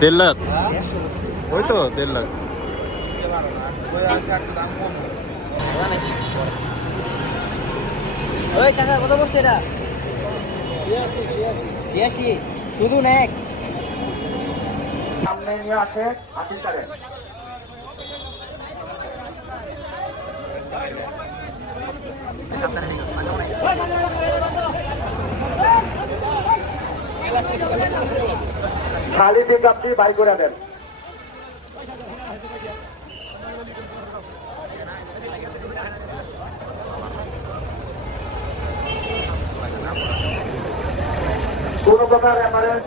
দেড় লাখ, ওই তো 1.5 লাখ। ওই চাচা কত বলছে এটা? 86 শুধু নেক সামনে নিয়ে আসে হাসিল করেন। খালি পিক আপনি বাই করে দেন। কোন প্রকার রেফারেন্স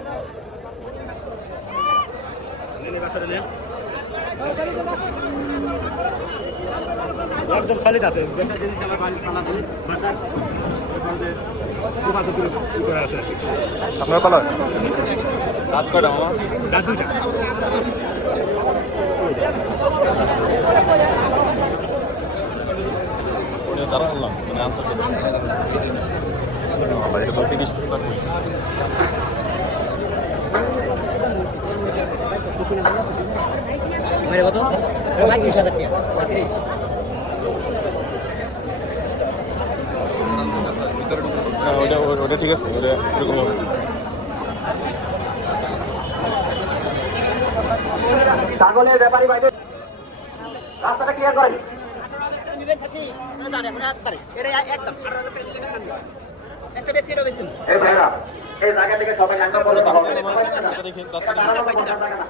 একদম খালি আছে বেশি জিনিস আমার বাড়ি পালা দিই ভাষা করে আছে। আপনার পালা দাঁত কয়টা মামা? দাঁত দুইটা। তারা আনলাম মানে আনসার এটা তো 30 টাকা কই। মেরে কত? 35,000 টাকা 35। ওটা ঠিক আছে, ওটা এরকম হবে। ছাগলের ব্যাপারী বাইরে রাস্তাটা ক্লিয়ার করে। এই ভাইরা এই জায়গা থেকে সবাই একটা বলে দাও।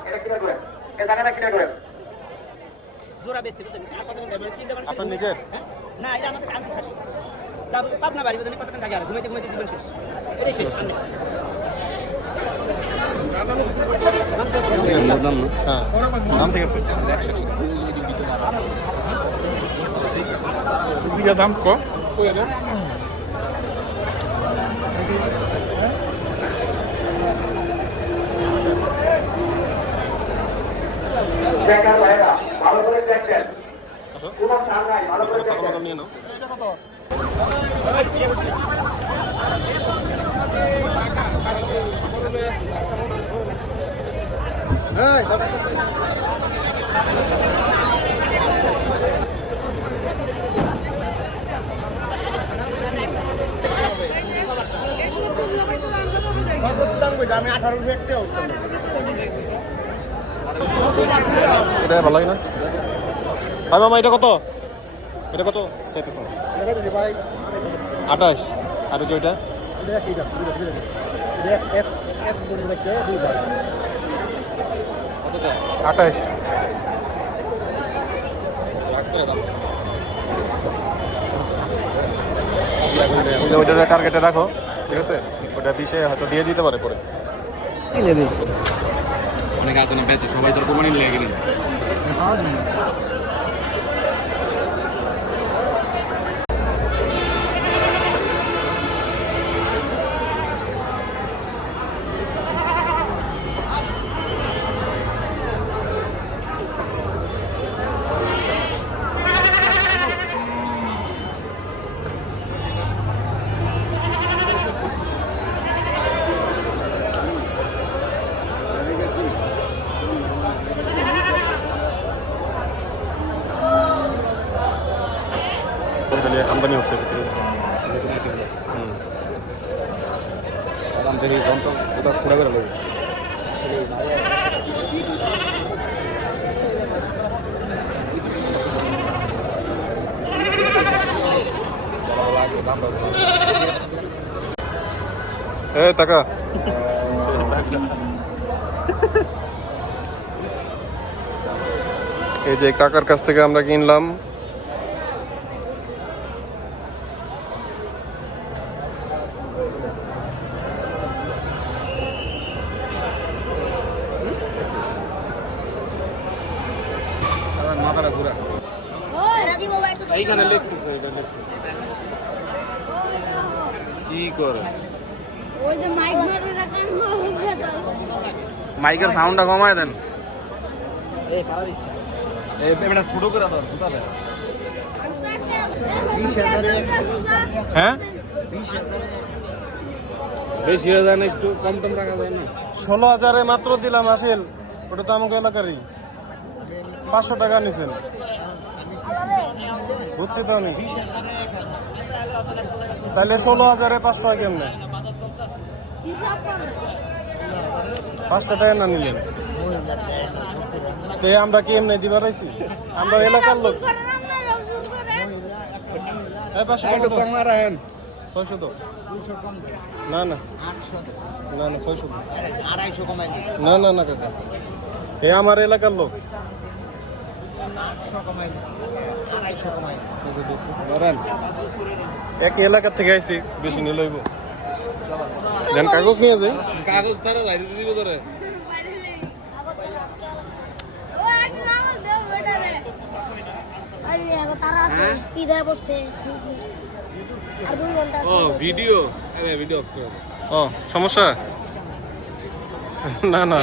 এটা ক্লিয়ার করে। এই জায়গাটা ক্লিয়ার করে। জোড়া বেশি বেশি আপনার নিজের না, এটা আমাদের কাছে খাসি যাব পাবনা বাড়ি বদলে কতক্ষণ থাকে আর ঘুমাইতে ঘুমাইতে জীবন শেষ। এটাই শেষ সামনে হ্যাঁ দাম ঠিক আছে। দাম ক চেকার ভাইরা ভালো করে দেখেন। কোনো সার নাই, ভালো করে দেখেন। নিয়ে নাও। আমি 18 রুপি একটা এটা ভালো লাগে না ভাই মামা? এটা কত? এটা কত চাইতেছ? 28 আর যে ওইটা 28 ওইটা টার্গেটে রাখো, ঠিক আছে? ওটা পিছে হয়তো দিয়ে দিতে পারে পরে। কিনে দিয়েছি অনেকে আছে না বেঁচে সবাই তোর কোরবানি লেগে গেলেন। আমদানি হচ্ছে দেখি যন্ত্র কোথাও খুঁড়া করে লাগবে। টাকা এই যে কাকার কাছ থেকে আমরা কিনলাম মাথাটা ঘুরা এইখানে লিখতেছে কি করে ওই যে মাইক ধরে রাখেন মাইকের সাউন্ডটা কমায় দেন। এই পারা দিস না এই এটা ছোট করে দাও জুতা দেয় হ্যাঁ বেশি হয়ে যায় না, একটু কম টম রাখা যায় না? 16,000-এ মাত্র দিলাম আসিল, ওটা তো আমাকে এলাকারই। 500 টাকা নিছেন, বুঝছি তো আমি। তাহলে 16,000-এ 500 হয় কেমনে? 500 টাকা না নিলেন তে আমরা কি এমনি দিবার আইছি? আমরা এলাকার লোক। এই 500 টাকা একটু দাও। কম রাখেন। 600 দাও। না না না না 600 দাও। না না না কাকা, এ আমার এলাকার লোক। ধরেন। এক এলাকা থেকে আইছি, বেশি নিয়ে লইব। দেন কাগজ নিয়ে যাই। কাগজ তারা যাই দিব ধরে। তারা আছে ঈদে বসছে আর 2 ঘন্টা ও ভিডিও, আরে ভিডিও অফ করে। ও সমস্যা না না